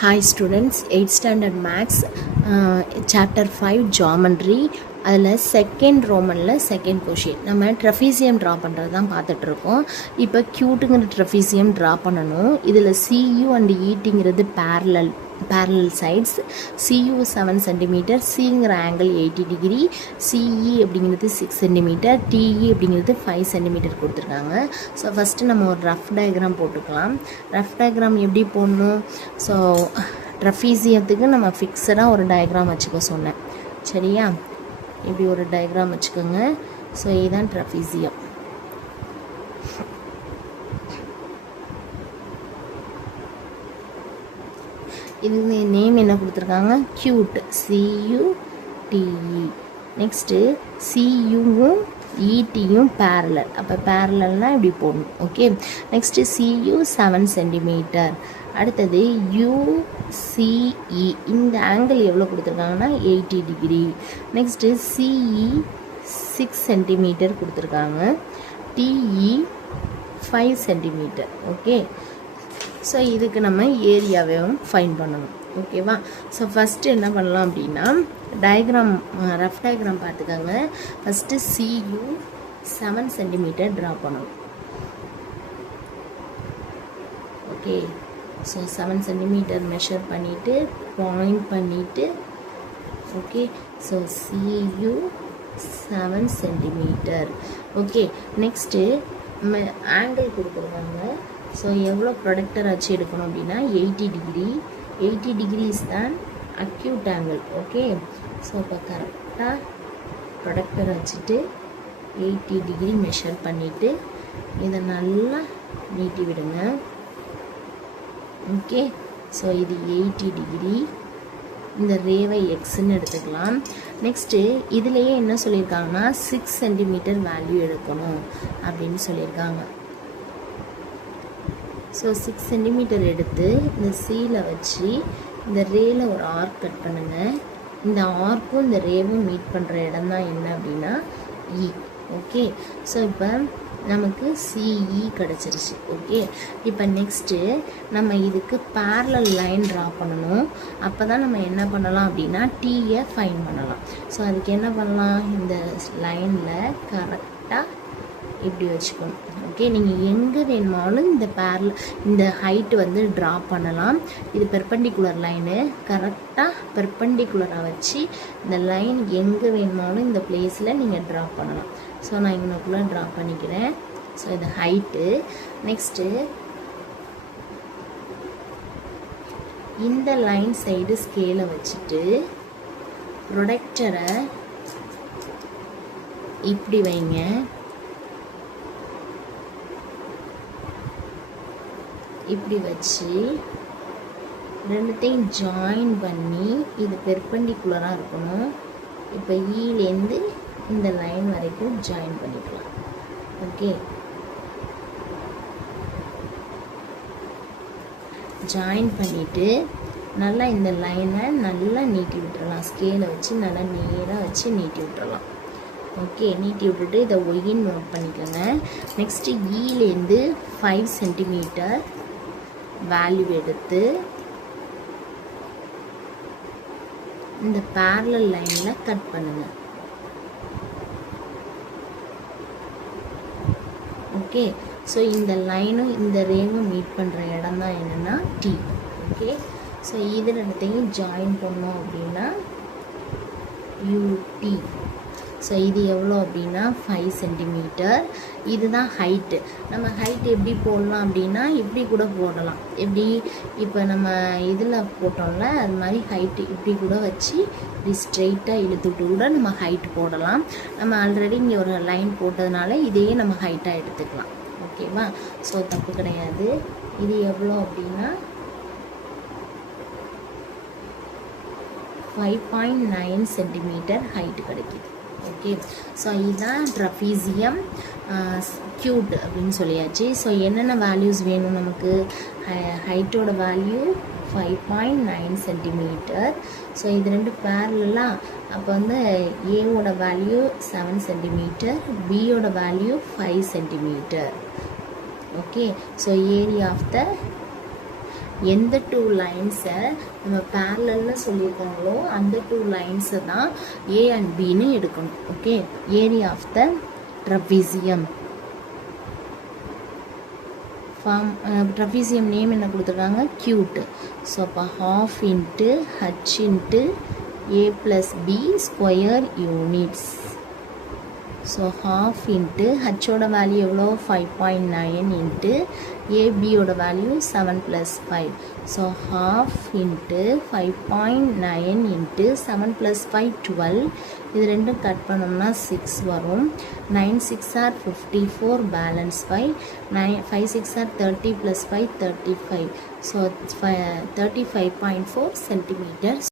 Hi students, 8th standard maths, chapter 5 geometry. அதில் second ரோமனில் second question நம்ம ட்ரெஃபீசியம் draw பண்ணுறது தான் பார்த்துட்ருக்கோம். இப்போ க்யூட்டுங்கிற ட்ரெஃபீசியம் ட்ரா பண்ணணும். இதில் சியூ அண்ட் ஈட்டிங்கிறது parallel sides. CU 7 cm, சிங்கிற ஆங்கிள் 80 டிகிரி, CE அப்படிங்கிறது 6 cm, TE அப்படிங்கிறது 5 cm கொடுத்துருக்காங்க. ஸோ ஃபஸ்ட்டு நம்ம ஒரு ரஃப் டயக்ராம் போட்டுக்கலாம். ரஃப் டயக்ராம் எப்படி போடணும்? ஸோ ட்ரெஃபீசியத்துக்கு நம்ம ஃபிக்ஸடாக ஒரு டயக்ராம் வச்சுக்க சொன்னேன், சரியா? இப்படி ஒரு டயக்ராம் வச்சுக்கோங்க. ஸோ இதுதான் ட்ரெஃபீசியம். இது நேம் என்ன கொடுத்துருக்காங்க? Cute, CUTE. நெக்ஸ்ட்டு சியூவும் ஈட்டியும் பேரலல். அப்போ பேரலல்னால் இப்படி போடணும், ஓகே. Next CU 7 cm. அடுத்தது UCE, இந்த ஆங்கிள் எவ்வளோ கொடுத்துருக்காங்கன்னா 80 டிகிரி. நெக்ஸ்ட்டு CE 6 cm கொடுத்துருக்காங்க, TE 5 cm, ஓகே. ஸோ இதுக்கு நம்ம ஏரியாவையும் ஃபைன் பண்ணணும், ஓகேவா? ஸோ ஃபஸ்ட்டு என்ன பண்ணலாம் அப்படின்னா, டயக்ராம் ரஃப் டயக்ராம் பார்த்துக்கோங்க. ஃபஸ்ட்டு CU 7 cm ட்ரா பண்ணணும், ஓகே. ஸோ 7 cm மெஷர் பண்ணிவிட்டு பாயிண்ட் பண்ணிவிட்டு, okay. So CU 7 cm, okay. Next angle கொடுத்துருக்காங்க. ஸோ எவ்வளோ ப்ரொடக்டர் வச்சு எடுக்கணும் அப்படின்னா 80 டிகிரி. 80 டிகிரிஸ் தான் அக்யூட் ஆங்கிள், ஓகே. ஸோ இப்போ கரெக்டாக ப்ரொடக்டர் வச்சுட்டு 80 டிகிரி மெஷர் பண்ணிவிட்டு இதை நல்லா நீட்டி விடுங்க, ஓகே. ஸோ இது 80 டிகிரி. இந்த ரேவை எக்ஸ்ன்னு எடுத்துக்கலாம். நெக்ஸ்ட்டு இதுலேயே என்ன சொல்லியிருக்காங்கன்னா 6 cm வேல்யூ எடுக்கணும் அப்படின்னு சொல்லியிருக்காங்க. ஸோ 6 cm எடுத்து இந்த சீல வச்சு இந்த ரேல ஒரு ஆர்க் கட் பண்ணுங்கள். இந்த ஆர்க்கும் இந்த ரேவும் மீட் பண்ணுற இடம் தான் என்ன அப்படின்னா E, ஓகே. ஸோ இப்போ நமக்கு CE கிடச்சிருச்சு, ஓகே. இப்போ நெக்ஸ்ட்டு நம்ம இதுக்கு பேரலல் லைன் ட்ரா பண்ணணும். அப்போ தான் நம்ம என்ன பண்ணலாம் அப்படின்னா டீயை ஃபைன் பண்ணலாம். ஸோ அதுக்கு என்ன பண்ணலாம், இந்த லைனில் கரெக்டாக இப்படி வச்சுக்கணும், ஓகே. நீங்கள் எங்கே வேணுமாலும் இந்த ஹைட்டு வந்து ட்ரா பண்ணலாம். இது பெர்பெண்டிகுலர் லைனு, கரெக்டாக பெர்பெண்டிகுலராக வச்சு இந்த லைன் எங்கே வேணுமாலும் இந்த பிளேஸில் நீங்கள் ட்ரா பண்ணலாம். ஸோ நான் இங்கனக்குள்ளே ட்ரா பண்ணிக்கிறேன். ஸோ இது ஹைட்டு. நெக்ஸ்ட்டு இந்த லைன் சைடு ஸ்கேலை வச்சுட்டு ப்ரொடக்டரை இப்படி வைங்க, இப்படி வச்சு ரெண்டுத்தையும் ஜாயின் பண்ணி இது பெர்பெண்டிகுலராக இருக்கணும். இப்போ ஈலேருந்து இந்த லைன் வரைக்கும் ஜாயின் பண்ணிக்கலாம், ஓகே. ஜாயின் பண்ணிவிட்டு நல்லா இந்த லைனை நல்லா நீட்டி விட்டுறலாம். ஸ்கேலை வச்சு நல்லா நேராக வச்சு நீட்டி விட்டுறலாம், ஓகே. நீட்டி விட்டுட்டு இதை ஒயின்னு நோட் பண்ணிக்கோங்க. நெக்ஸ்ட்டு ஈலேருந்து 5 cm வேல்யூ எடுத்து இந்த பேரலல் லைனில் கட் பண்ணுங்கள், ஓகே. ஸோ இந்த லைனும் இந்த ரேவும் மீட் பண்ணுற இடம் தான் என்னென்னா T, ஓகே. ஸோ இது ரெண்டுத்தையும் ஜாயின் பண்ணோம் அப்படின்னா UT. ஸோ இது எவ்வளோ அப்படின்னா 5 cm. இதுதான் ஹைட்டு. நம்ம ஹைட்டு எப்படி போடலாம் அப்படின்னா இப்படி கூட போடலாம். எப்படி இப்போ நம்ம இதில் போட்டோம்ல அது மாதிரி ஹைட்டு இப்படி கூட வச்சு இப்படி ஸ்ட்ரெயிட்டாக இழுத்துட்டு கூட நம்ம ஹைட் போடலாம். நம்ம ஆல்ரெடி இங்கே ஒரு லைன் போட்டதுனால இதையே நம்ம ஹைட்டாக எடுத்துக்கலாம், ஓகேவா? ஸோ தப்பு கிடையாது. இது எவ்வளோ அப்படின்னா 5.9 cm ஹைட்டு கிடைக்கிது, ஓகே. ஸோ இதுதான் ட்ரெஃபீசியம் க்யூட் அப்படின்னு சொல்லியாச்சு. ஸோ என்னென்ன வேல்யூஸ் வேணும் நமக்கு? ஹைட்டோட வேல்யூ 5.9 cm. ஸோ இது ரெண்டு பேரலாம். அப்போ வந்து ஏவோட வேல்யூ 7 cm, பியோட value 5 cm, okay. So area of the எந்த 2 லைன்ஸை நம்ம பேரலல்னு சொல்லியிருக்காங்களோ அந்த 2 லைன்ஸை தான் ஏ அண்ட் பின்னு எடுக்கணும். Okay, area of the trapezium. Trapezium name என்ன கொடுத்துருக்காங்க? கியூட். ஸோ அப்போ ½ into H into A plus B square units. So ½ into ஹச்சோட வேல்யூ எவ்வளோ? 5.9 இன்ட்டு ஏபியோட வேல்யூ 7 + 5. So ½ into 5.9 into 7 + 5 12. இது ரெண்டும் கட் பண்ணோம்னா 6 வரும். 9 6 are 54 balance 5. 5 6 are 30 + 5 35. So 35.4 centimeters.